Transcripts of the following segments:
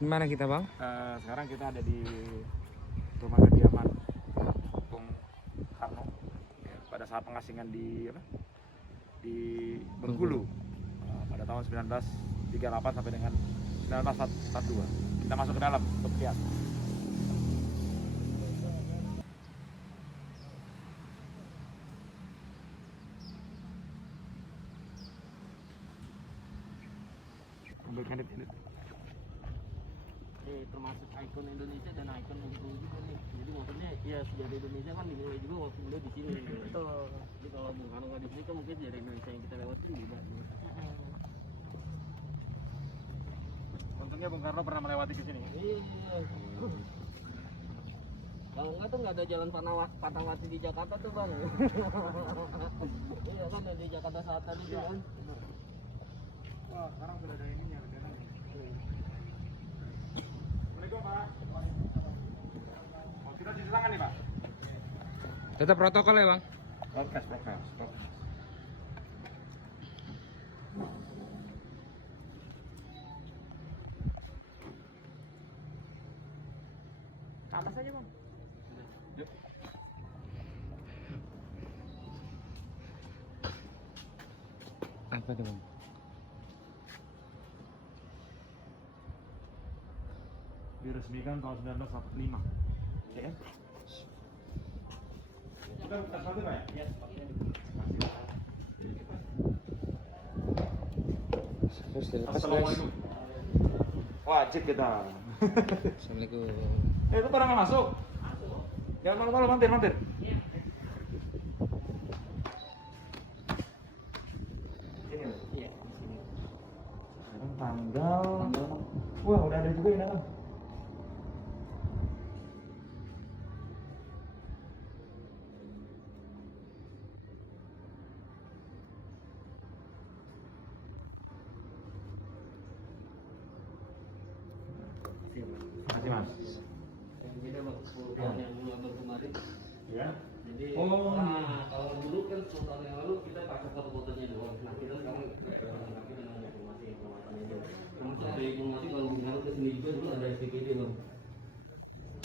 Di mana kita, Bang? Sekarang kita ada di rumah kediaman Bung Karno ya, pada saat pengasingan di Bengkulu pada tahun 1938 sampai dengan 1942. Kita masuk ke dalam untuk lihat. Ambilkan itu. Termasuk ikon Indonesia dan ikon Bengkulu juga nih. Jadi maksudnya ya sejarah Indonesia kan dimulai juga waktu beliau di sini. Betul. Jadi kalau Bung Karno nggak di sini kan mungkin sejarah Indonesia yang kita lewatin beda. Untungnya Bung Karno pernah melewati ke sini. Iya. Kalau enggak tuh nggak ada jalan Fatmawati di Jakarta tuh bang. Iya kan di Jakarta Selatan itu kan. Wah, sekarang sudah ada ininya. Assalamualaikum Pak. Oh, kita cuci tangan nih Pak. Tetap protokol ya, Bang? Prokes. Ke atas aja bang. Yuk. Apa tuh, Bang? Diresmikan tahun 1945. Ya kan? Kita buka satu Pak ya? Iya. Terus dilepas, guys. Assalamualaikum. Wajib kita. Assalamualaikum. Itu barang nggak masuk. Jangan malu-malu, mantir. Ini. Iya. Sekarang tanggal. Wah, udah ada juga ini dalam. Makasih Mas. Yang beda bang, 10 tahun yang dulu abang kemarin. Ya. Jadi, Oh. nah, kalau dulu kan 10 tahun yang lalu kita pakai foto-fotonya doang. Nah kita sekarang lengkapi dengan informasinya juga. Termasuk ada informasi kalau Bung Karno ke sini juga dulu ada SPPD bang.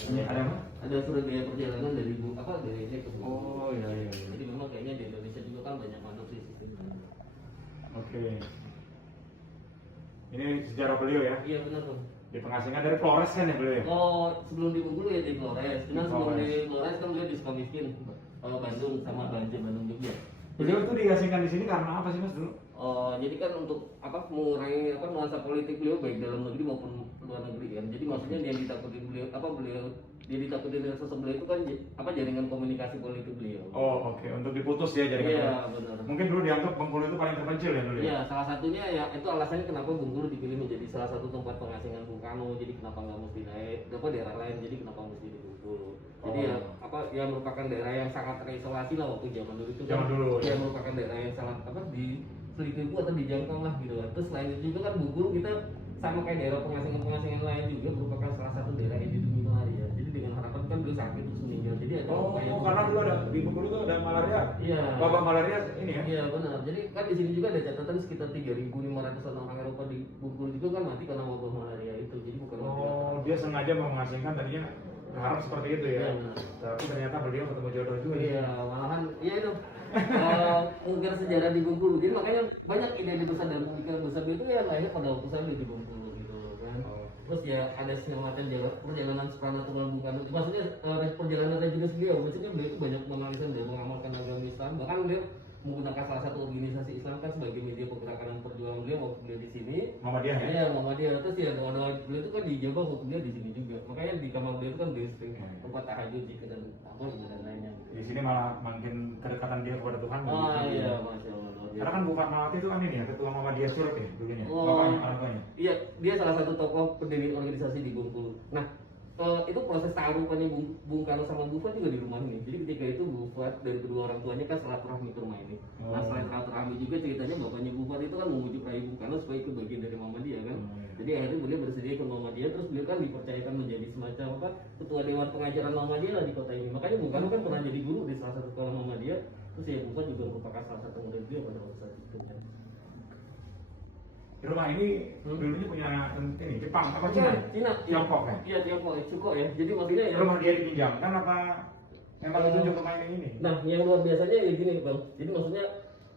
Ini ada apa? Ada surat biaya perjalanan dari dari ini ke Bung. Oh iya. Jadi memang kayaknya di Indonesia juga kan banyak manut sih sistemnya. Oke. Ini sejarah beliau ya. Iya benar bang. Di pengasingan dari Flores kan ya beliau ya. Oh sebelum di Bengkulu ya di Flores. Cuman Di sebelum Flores. di Flores kan beliau di Sukamiskin. Bandung sama Banjir Bandung juga. Beliau tuh diasingkan di sini karena apa sih Mas dulu? Jadi kan untuk mengurangi nuansa politik beliau baik dalam negeri maupun luar negeri kan. Jadi maksudnya yang ditakutin dia ditakutin dari sosok beliau itu kan jaringan komunikasi politik beliau. Oh oke. Untuk diputus ya jaringan. Iya benar. Mungkin dulu dianggap Bengkulu itu paling terpencil ya dulu ya. Iya salah satunya ya itu alasannya kenapa Bengkulu dipilih menjadi salah satu tempat pengasingan Bung Karno. Jadi kenapa nggak mesti naik daerah lain? Jadi kenapa mesti di Bengkulu? Jadi ya merupakan daerah yang sangat terisolasi lah waktu zaman dulu itu. Zaman dulu. Ya merupakan daerah yang sangat selingkuh atau dijangkau lah gitu lah. Terus selain itu juga kan Bengkulu kita sama kayak daerah pengasingan lain juga merupakan salah satu daerah yang dilindungi malaria. Jadi dengan harapan kan beliau sakit terus meninggal. Jadi ada upaya karena dulu ada di Bengkulu tuh ada malaria. Iya. Wabah malaria ini ya. Iya benar. Jadi kan di sini juga ada catatan sekitar 3.500 orang Eropa di Bengkulu juga kan mati karena wabah malaria itu. Jadi bukan Dia sengaja mau mengasingkan tadinya harap seperti itu ya. Iya, benar. Tapi ternyata beliau ketemu jodoh juga. Iya, malahan iya itu. Mungkin sejarah di Bengkulu. Jadi makanya banyak ide besar dan pemikiran besar itu ya lahirnya pada waktu saya di Bengkulu gitu kan. Terus ya ada semacam perjalanan supranatural Bung Karno. Maksudnya perjalanan saya juga beliau. Maksudnya beliau itu banyak menganalisa dan mengamalkan agama Islam. Bahkan beliau menggunakan salah satu organisasi Islam kan sebagai media pergerakan dan perjuangan beliau waktu beliau di sini. Muhammadiyah ya? Iya, Muhammadiyah. Terus ya doa-doa beliau itu kan dijawab waktu beliau di sini juga. Makanya di kamar beliau itu kan beliau sering tempat tahajud jika dan dan lainnya. Di sini malah makin kedekatan dia kepada Tuhan. Oh iya, masya Allah. Karena kan Bung Fatmawati itu kan ini ya, ketua Muhammadiyah Surat ya dulunya. Oh, Bapaknya, orang tuanya. Iya, dia salah satu tokoh pendiri organisasi di Bengkulu. Nah, itu proses taruhannya Bung Karno sama Bu Fuad juga di rumah ini. Jadi ketika itu Bu Fuad dan kedua orang tuanya kan silaturahmi ke rumah ini. Nah selain silaturahmi juga ceritanya bapaknya Bu Fuad itu kan memujuk Rai Bung Karno supaya ikut bagian dari Muhammadiyah kan. Jadi akhirnya beliau bersedia ke Muhammadiyah, terus beliau kan dipercayakan menjadi semacam ketua dewan pengajaran Muhammadiyah lah di kota ini. Makanya Bung Karno kan pernah jadi guru di salah satu sekolah Muhammadiyah. Terus ya Bu Fuad juga merupakan salah satu murid beliau pada waktu saat itu kan. rumah ini dulunya punya ini Jepang apa Cina? Cina. Tiongkok ya? Iya, Tiongkok, Cuko ya. Jadi maksudnya ya. Rumah dia dipinjamkan apa memang ditunjuk rumah ini? Nah, yang luar biasanya ya gini, Bang. Jadi maksudnya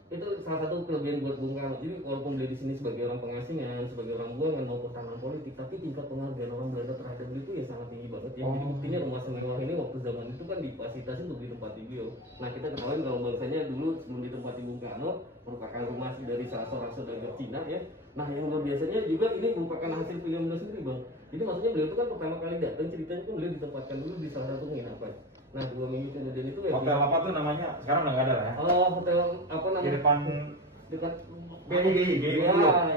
itu salah satu kelebihan buat Bung Karno. Jadi walaupun beliau di sini sebagai orang pengasingan, sebagai orang buangan maupun tahanan politik, tapi tingkat penghargaan orang Belanda terhadap beliau itu ya sangat tinggi banget ya. Jadi buktinya rumah semewah ini waktu zaman itu kan difasilitasi untuk ditempati beliau. Nah, kita ketahui kalau bahasanya dulu sebelum ditempati Bung Karno merupakan rumah dari salah seorang saudagar Cina ya. Nah, yang luar biasanya juga ini merupakan hasil pilihan beliau sendiri, Bang. Jadi maksudnya beliau itu kan pertama kali datang ceritanya kan beliau ditempatkan dulu di salah satu penginapan. Nah, 2 minggu kemudian itu ya. Hotel apa tuh namanya? Sekarang udah nggak ada lah ya? Hotel apa namanya? Di depan dekat BNI ya,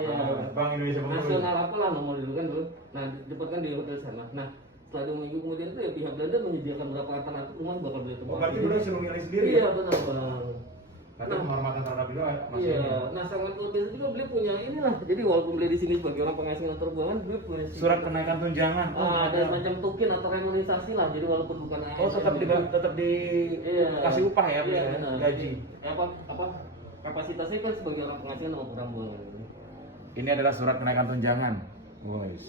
ya. Bank Indonesia Nasional apa lah nomor dulu kan dulu. Nah, ditempatkan di hotel sana. Nah, setelah 2 minggu kemudian itu ya pihak Belanda menyediakan beberapa alternatif rumah bakal beliau tempati. Berarti udah suruh milih sendiri Iya, ya? benar, Bang. Karena penghormatan terhadap beliau masih. Iya, nah sangat luar biasa juga beliau punya inilah. Jadi walaupun beliau di sini sebagai orang pengasingan terbuangan, beliau punya Surat kenaikan tunjangan. ada semacam token atau remunerasi lah. Jadi walaupun bukan tetap dikasih upah ya, iya, gaji. Apa kapasitasnya kan sebagai orang pengasingan maupun orang buangan. Ini adalah surat kenaikan tunjangan. Boys.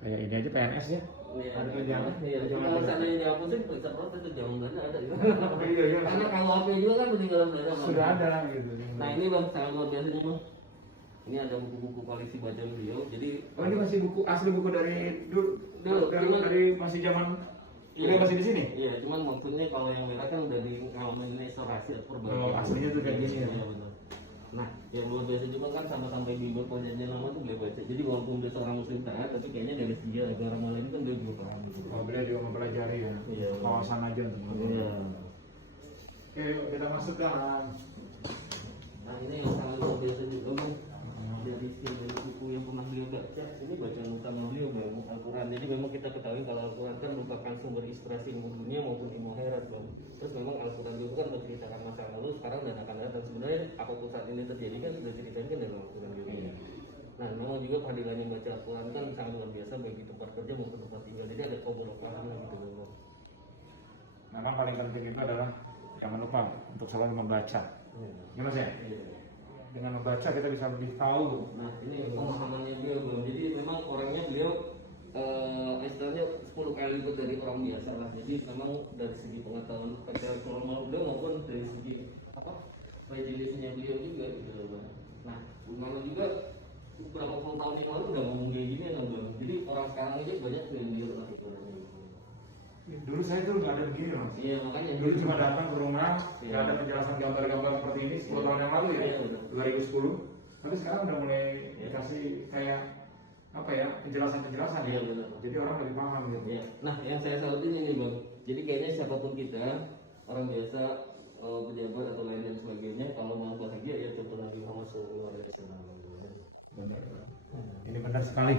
Kayak ini aja PNS ya. Iya, ada tunjangan. Iya, kalau seandainya dihapusin periksa proses itu jangan Belanda ada ya. Iya. Karena kalau HP juga kan peninggalan Belanda. Sudah ada gitu. Nah ini Bang sangat luar biasa nih Bang. Ini ada buku-buku koleksi bacaan beliau. Jadi ini masih buku asli buku dari dulu dari masih zaman iya, masih di sini. Iya, cuman maksudnya kalau yang merah kan udah ngalamin restorasi atau perbaikan. Oh, aslinya tuh kayak gini ya. Iya benar. Nah, yang luar biasa juga kan sama-sampai bimbel perjanjian lama tuh beliau baca. Jadi walaupun dia seorang muslim taat, tapi kayaknya dari segi agama malam ini kan beliau juga paham gitu. Oh, beliau juga mempelajari ya. Iya. Kawasan aja teman-teman. Iya. Oke, yuk kita masuk dalam. Nah, ini yang sangat luar biasa juga Bang. Dari sekian buku yang pernah beliau baca, ini bacaan utama beliau Bang, Al-Quran. Jadi memang kita ketahui kalau Al-Quran kan merupakan sumber inspirasi ilmu dunia maupun ilmu akhirat Bang. Terus memang Al-Quran itu kan menceritakan masa lalu, sekarang dan akan datang. Sebenarnya apapun saat ini terjadi kan sudah diceritakan dalam Al-Quran gitu. Nah, memang juga kehadirannya baca Al-Quran kan sangat luar biasa bagi tempat kerja maupun tempat tinggal. Jadi ada keberkahannya gitu Bang. Memang paling penting itu adalah jangan lupa untuk selalu membaca. Ya Mas ya? Iya. Dengan membaca kita bisa lebih tahu. Nah ini pemahamannya beliau Bang. Jadi memang orangnya beliau istilahnya 10 kali lipat dari orang biasa lah. Jadi memang dari segi pengetahuan intelektual beliau maupun dari segi apa prejudice-nya beliau juga gitu loh Bang. Nah memang juga beberapa puluh tahun yang lalu udah ngomong kayak gini kan Bang. Jadi orang sekarang aja banyak yang beliau lah gitu. Dulu saya tuh nggak ada begini Mas. Iya makanya Dulu cuma datang ke rumah, Iya. nggak ada penjelasan gambar-gambar seperti ini 10 tahun yang lalu ya, Iya, betul. 2010. Tapi sekarang udah mulai dikasih kayak apa ya penjelasan-penjelasan Iya, ya. betul. Jadi orang lebih paham gitu. Iya. Nah, yang saya salutin ini Bang. Jadi kayaknya siapapun kita, orang biasa, pejabat atau lain dan sebagainya, kalau mau bahagia ya contoh Nabi Muhammad SAW. Benar. Ini benar sekali.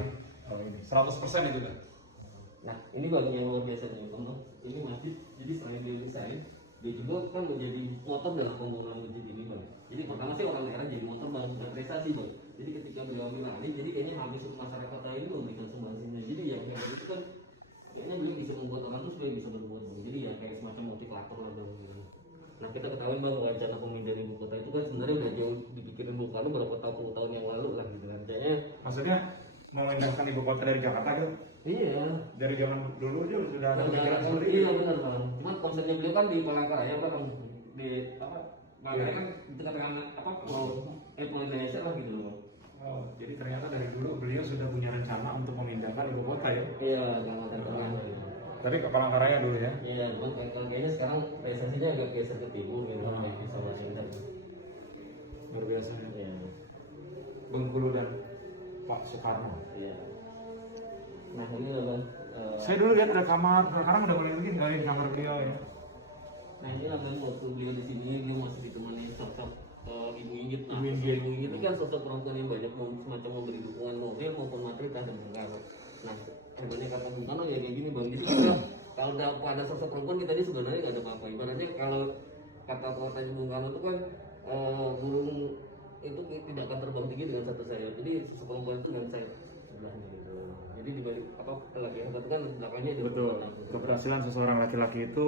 Oh ini 100% itu kan. Nah, ini Bang yang luar biasa nih Bang. Ini masjid, jadi selain dia desain, dia juga kan menjadi motor dalam pembangunan masjid ini Bang. Jadi pertama sih orang daerah jadi motor Bang, berprestasi Bang. Jadi ketika beliau ambil alih, jadi kayaknya hampir seluruh masyarakat ini memberikan sumbangsinya. Jadi yang itu kan kayaknya beliau bisa membuat orang tuh supaya bisa berbuat Bang. Jadi ya kayak semacam motivator lah Bang. Nah kita ketahui Bang rencana pemindahan ibu kota itu kan sebenarnya udah jauh dipikirin Bung Karno berapa tahun yang lalu lah gitu kan. Kayaknya Maksudnya memindahkan ibu kota dari Jakarta aja. iya. Dari zaman dulu aja sudah ada pemikiran seperti itu. Iya benar Bang. Cuman konsepnya beliau kan di Palangkaraya Bang. Di apa? Palangkaraya kan dekat dengan apa? Polinesian lah gitu loh. Oh, jadi ternyata dari dulu beliau sudah punya rencana untuk memindahkan ibu kota ya. Iya, Kalimantan Tengah. Tadi ke Palangkaraya dulu ya. Iya, cuman kayaknya sekarang prestasinya agak geser ke timur gitu kan kayak bisa Washington. Luar biasa ya. Iya. Bengkulu dan Pak Soekarno. Iya. Nah, ini lah Bang. Saya dulu lihat ada kamar, sekarang udah boleh lagi tinggalin kamar beliau ya. Nah, ini lah Bang waktu beliau di sini dia masih ditemani sosok Ibu Inggit. Nah, Ibu Inggit. Ibu Inggit ini kan sosok perempuan yang banyak semacam memberi dukungan moral maupun materi terhadap Bung Karno. Nah, hebatnya kata Bung Karno ya kayak gini Bang. Jadi kalau ada sosok perempuan kita ini sebenarnya nggak ada apa-apa. Ibaratnya kalau kata katanya Bung Karno itu kan burung itu tidak akan terbang tinggi dengan satu sayap. Jadi sosok perempuan itu dengan sayap sebelahnya gitu. Jadi dibalik apa laki hebat kan belakangnya ada Betul. perempuan. Keberhasilan seseorang laki-laki itu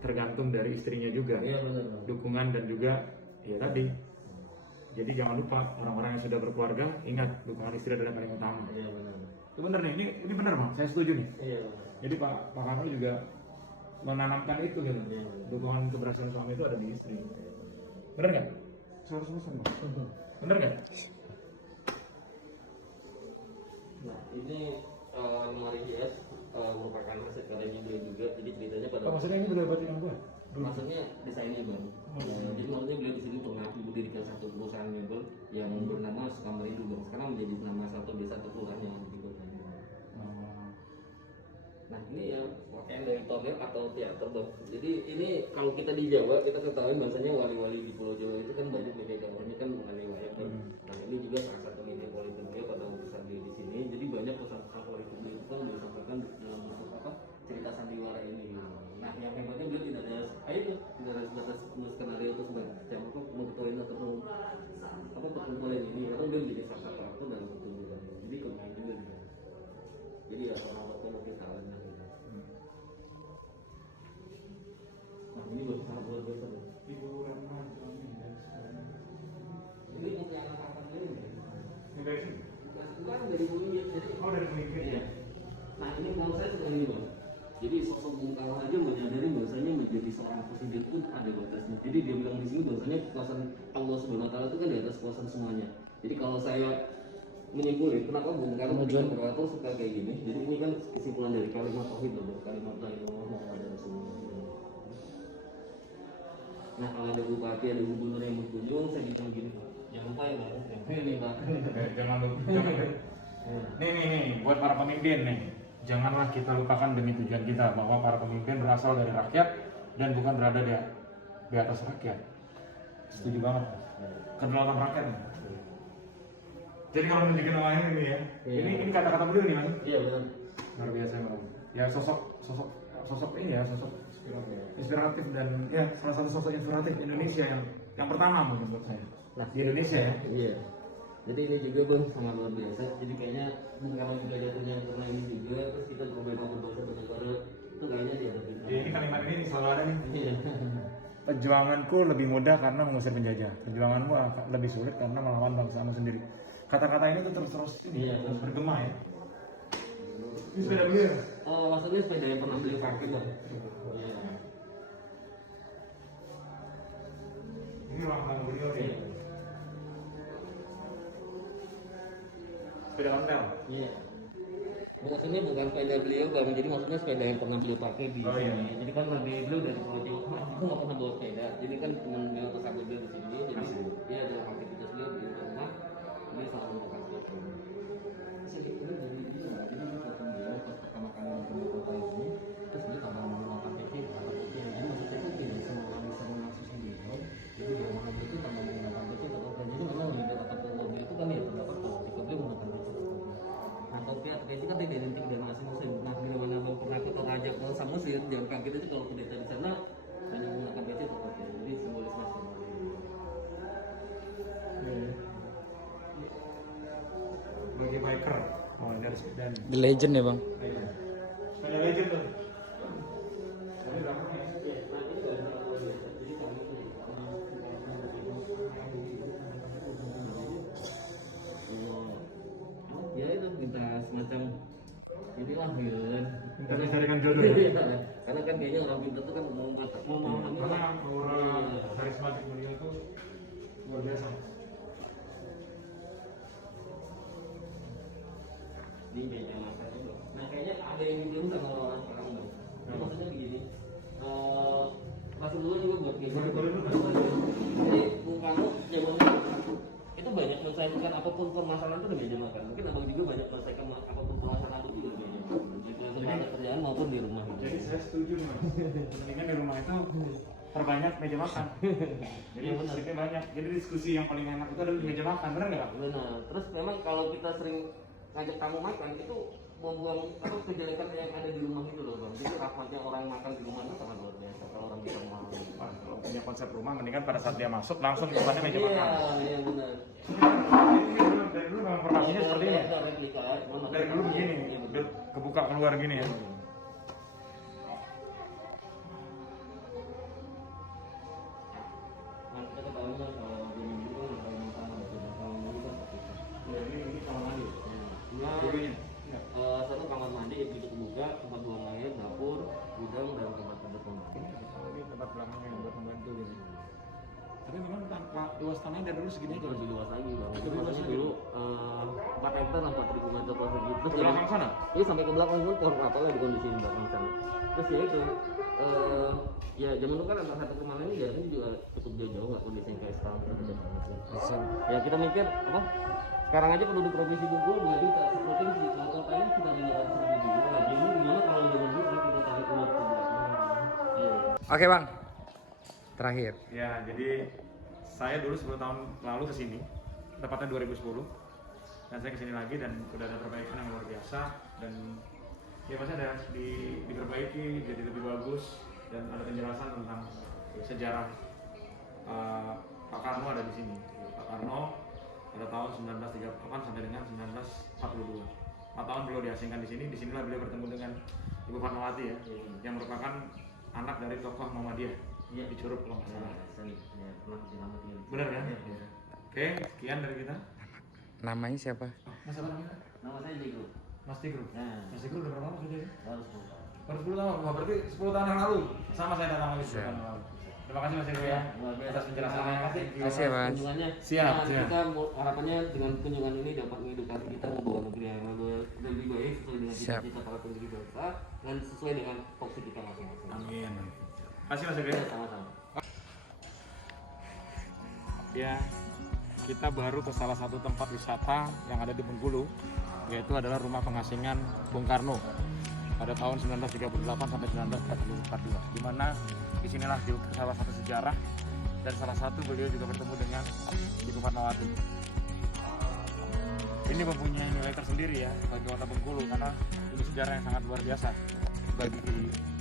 tergantung dari istrinya juga. Iya benar Bang. Dukungan dan juga ya tadi Jadi jangan lupa orang-orang yang sudah berkeluarga ingat dukungan istri adalah paling utama. Iya benar. Itu bener nih, ini bener bang, saya setuju nih. Iya benar. Jadi Pak Karno juga menanamkan itu gitu. Iya. Dukungan keberhasilan suami itu ada di istri. Bener nggak? 100% bang. Bener nggak? Nah ini lemari hias merupakan hasil karyanya dia juga. Jadi ceritanya pada Pak maksudnya ini udah baca yang gue? maksudnya desainnya bang. Jadi maksudnya beliau di sini pernah mendirikan satu perusahaan mebel yang bernama Sukamerindo bang. Sekarang menjadi nama satu desa atau kelurahan yang di kota ini. Nah ini yang pakaian dari togel atau teater bang. Jadi ini kalau kita di Jawa kita ketahui bahasanya wali-wali di Pulau Jawa itu kan banyak media ini kan mengenai wayang bang. Nah ini juga salah satu media politik beliau pada urusan beliau di sini. Jadi banyak pesan-pesan politik beliau itu kan beliau sampaikan dalam bentuk apa cerita sandiwara ini. Nah yang hebatnya beliau tidak ada tidak ada sebatas skenario atau semacam apa mengetahui ataupun apa perkumpulan ini atau beliau menjadi salah satu aktor dalam pertunjukan. Jadi kemarin juga gitu. Jadi ya orang mau kita lah gitu. Nah ini baru sangat luar biasa loh. Hiburan macam ini dan sebagainya. Ini bukan anak-anak ini. Ini dari sini? Bukan dari Bumi. Jadi Oh dari pemimpin. iya. Nah ini mau saya seperti ini bang. Jadi sosok Bung Karno aja menyadari bahwasanya menjadi seorang presiden pun ada batasnya. Jadi dia bilang di sini bahwasanya kekuasaan Allah Subhanahu Wa Taala itu kan di atas kekuasaan semuanya. Jadi kalau saya menyimpulkan kenapa Bung Karno bisa berwato suka kayak gini. Jadi ini kan kesimpulan dari kalimat tauhid loh, kalimat la ilaha illallah Muhammadur Rasulullah. Nah kalau ada bupati, ada gubernur yang berkunjung, saya bilang gini Pak, jangan lupa ya Pak, ini Pak. Jangan lupa. Nih, buat para pemimpin nih. Janganlah kita lupakan demi tujuan kita bahwa para pemimpin berasal dari rakyat dan bukan berada di atas rakyat. Setuju banget. Kedaulatan rakyat nih. Jadi kalau menunjukin nama ini ya, ini kata-kata beliau nih mas. Iya benar. Luar biasa memang. Ya sosok ini ya sosok inspiratif dan ya salah satu sosok inspiratif Indonesia yang pertama mungkin buat saya. Nah Di Indonesia ya. iya. Jadi ini juga bang sangat luar biasa. Jadi kayaknya Bung Karno juga jatuhnya karena ini juga terus kita berbeda berbahasa bernegara itu kayaknya dia ada. Ini kalimat ini selalu ada nih. Iya. Perjuanganku lebih mudah karena mengusir penjajah. Perjuanganmu lebih sulit karena melawan bangsamu sendiri. Kata-kata ini tuh terus Iya, terus bergema ya. Ini sepeda beliau. Oh maksudnya sepeda yang pernah beliau pakai bang. Iya. Ini ulang tahun beliau nih. Sepeda ontel. Iya. Maksudnya bukan sepeda beliau bang, jadi maksudnya sepeda yang pernah beliau pakai di Oh, iya. sini. Jadi kan lebih beliau dari Pulau Jawa, aku nggak pernah bawa sepeda. Jadi kan teman beliau atau sahabat beliau di sini, jadi dia ada aktivitas beliau di rumah, dia selalu melakukan sepeda. Sedikit ini dari ini, jadi foto beliau pas pertama kali nonton di kota ini, terus dia tambah menggunakan PC, atau PC. Jadi maksudnya itu tidak semua orang bisa mengakses beliau. Jadi yang mana itu tambah menggunakan PC atau apa. Jadi memang lihat atau foto itu kan ya terdapat kalau jika beliau menggunakan PC. Nah, kopi atau itu kan tidak identik dengan asli muslim. Nah, bila mana mau pernah ke Toraja ke Samosir, jangan kaget itu kalau pendeta di sana hanya menggunakan baju atau kopi. Jadi simbolis nasional. Bagi biker. Oh, dari sepeda. The Legend ya bang. Sepeda legend tuh. Ya itu minta semacam inilah gitu kan. Minta dicarikan jodoh ya? Karena kan kayaknya orang pintar tuh kan mau Karena aura karismatik beliau tuh luar biasa. Di meja makan itu. Nah kayaknya ada yang ditiru sama orang sekarang bang. Nah, maksudnya begini, masuk dulu juga buat geser. Jadi Bung Karno zamannya itu banyak menyelesaikan apapun permasalahan itu di meja makan. Mungkin abang juga banyak menyelesaikan apapun permasalahan itu di meja makan. Jadi semangat kerjaan maupun di rumah. Jadi saya setuju mas. Mendingan di rumah itu perbanyak meja makan. Jadi Ya, benar. disini banyak. Jadi diskusi yang paling enak itu adalah di meja makan, benar nggak? Benar. Terus memang kalau kita sering ngajak tamu makan itu membuang apa kejelekan yang ada di rumah itu loh bang. Jadi rahmatnya orang makan di rumah itu sangat luar biasa kalau orang bisa mau. Wah, kalau punya konsep rumah, mendingan pada saat dia masuk langsung depannya meja makan. Iya benar. Dari dulu memang formasinya seperti ini. Ada replika. cuman Dari dulu begini, Iya, benar. udah kebuka keluar gini ya. Nah kita ketahui kan kalau di minggu itu kalau makan luas tanahnya dari dulu segini Ini aja. lebih luas lagi bang. Itu Lebih luas maksudnya lagi. dulu 4 hektar lah, 4.000 meter persegi. Terus Ke belakang sana? Iya sampai ke belakang pun pohon kelapa lah di kondisi di belakang sana. Terus ya itu, ya zaman dulu kan antara satu rumah lain jaraknya juga cukup jauh-jauh, nggak kondisi kayak sekarang kita beda banget. Ya kita mikir apa? Sekarang aja penduduk provinsi Bengkulu 2 juta, provinsi kalau kota ini kita 500.000 jiwa. Nah, jadi gimana kalau zaman dulu kita tarik ulur ke belakang? Iya. Oke bang, terakhir. Ya, jadi saya dulu 10 tahun lalu ke sini, tepatnya 2010. Dan saya kesini lagi dan udah ada perbaikan yang luar biasa dan ya pasti ada diperbaiki jadi lebih bagus dan ada penjelasan tentang sejarah Pak Karno ada di sini. Pak Karno pada tahun 1938 sampai dengan 1942. 4 tahun beliau diasingkan di sini. Disinilah beliau bertemu dengan Ibu Fatmawati ya, yang merupakan anak dari tokoh Muhammadiyah di Curug kalau nggak salah. Benar kan? Iya. Oke, sekian dari kita. Namanya siapa? Mas apa namanya? Nama saya Diego. Mas Tigru. Nah, Mas Tigru udah berapa lama kerja? harus buka. Baru 10 tahun. Wah, berarti 10 tahun yang lalu. Sama saya datang lagi 10 tahun yang lalu. Terima kasih Mas Tigru ya. Luar biasa. Atas penjelasannya. Terima Thank you. Makasih ya, Mas. Kunjungannya. Siap, Nah, siap. kita harapannya dengan kunjungan ini dapat mengedukasi kita membawa negeri yang lebih baik sesuai dengan Siap. cita-cita para pendiri bangsa dan sesuai dengan fokus kita masing-masing. Amin. Kasih Mas Tigru. Ya, sama-sama. Ya, kita baru ke salah satu tempat wisata yang ada di Bengkulu, yaitu adalah rumah pengasingan Bung Karno pada tahun 1938 sampai 1942, di mana disinilah juga salah satu sejarah dan salah satu beliau juga bertemu dengan Ibu Fatmawati. Ini mempunyai nilai tersendiri ya bagi kota Bengkulu karena ini sejarah yang sangat luar biasa bagi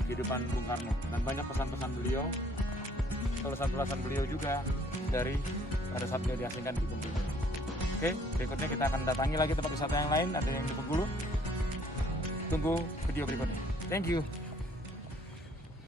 kehidupan Bung Karno dan banyak pesan-pesan beliau, tulisan-tulisan beliau juga dari pada saat beliau diasingkan di Bengkulu. Oke, berikutnya kita akan datangi lagi tempat wisata yang lain, ada yang di Bengkulu. Tunggu video berikutnya. Thank you.